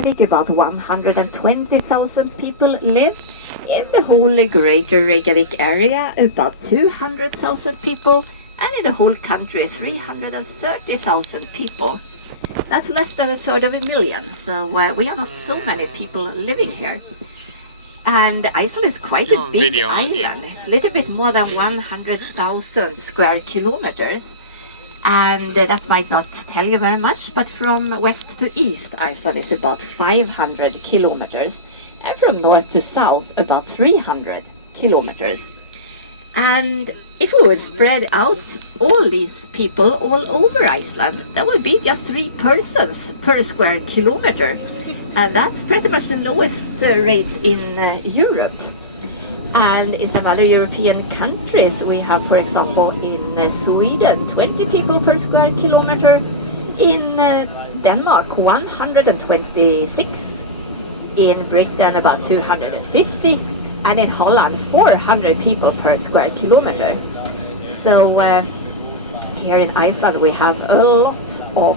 Reykjavik, about 120,000 people live. In the whole greater Reykjavik area, about 200,000 people. And in the whole country, 330,000 people. That's less than a third of a million. So we have not so many people living here. And Iceland is quite a big island. It's a little bit more than 100,000 square kilometers. And that might not tell you very much, but from west to east, Iceland is about 500 kilometers. And from north to south, about 300 kilometers. And if we would spread out all these people all over Iceland, that would be just 3 persons per square kilometer. And that's pretty much the lowest rate in Europe. And in some other European countries, we have, for example, in Sweden, 20 people per square kilometer. In Denmark, 126. In Britain, about 250. And in Holland, 400 people per square kilometer. So here in Iceland, we have a lot of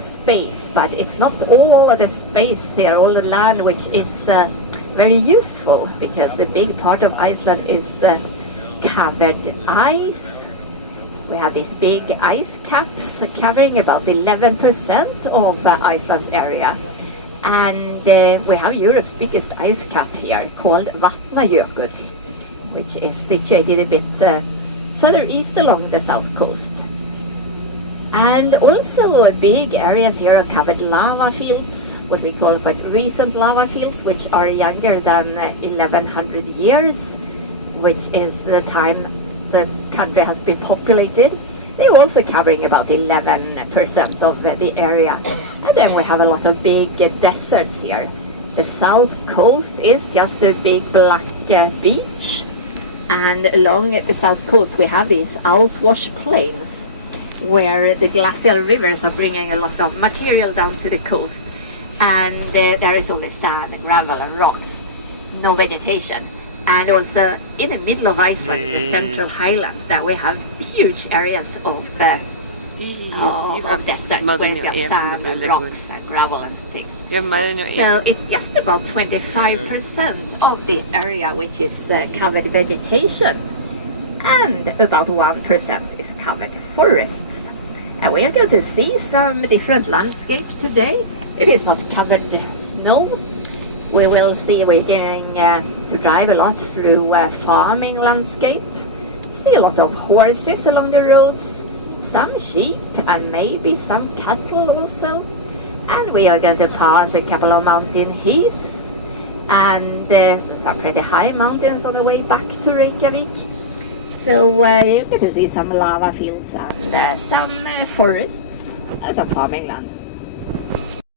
space, but it's not all of the space here, all the land, which is very useful, because a big part of Iceland is covered ice. We have these big ice caps covering about 11% of Iceland's area. And we have Europe's biggest ice cap here, called Vatnajökull, which is situated a bit further east along the south coast. And also big areas here are covered lava fields, what we call quite recent lava fields, which are younger than 1100 years, which is the time the country has been populated. They're also covering about 11% of the area. And then we have a lot of big deserts here. The south coast is just a big black beach. And along the south coast we have these outwash plains, where the glacial rivers are bringing a lot of material down to the coast. And there is only sand, gravel and rocks, no vegetation. And also in the middle of Iceland, the central highlands, there we have huge areas of desert, where it's just sand and rocks and gravel and things. So it's just about 25% of the area which is covered vegetation, and about 1% is covered forests. And we are going to see some different landscapes today. If it's not covered snow, we will see. We're going to drive a lot through farming landscape, see a lot of horses along the roads, some sheep and maybe some cattle also. And we are going to pass a couple of mountain heaths and some pretty high mountains on the way back to Reykjavik. So you're going to see some lava fields and some forests and some farming land.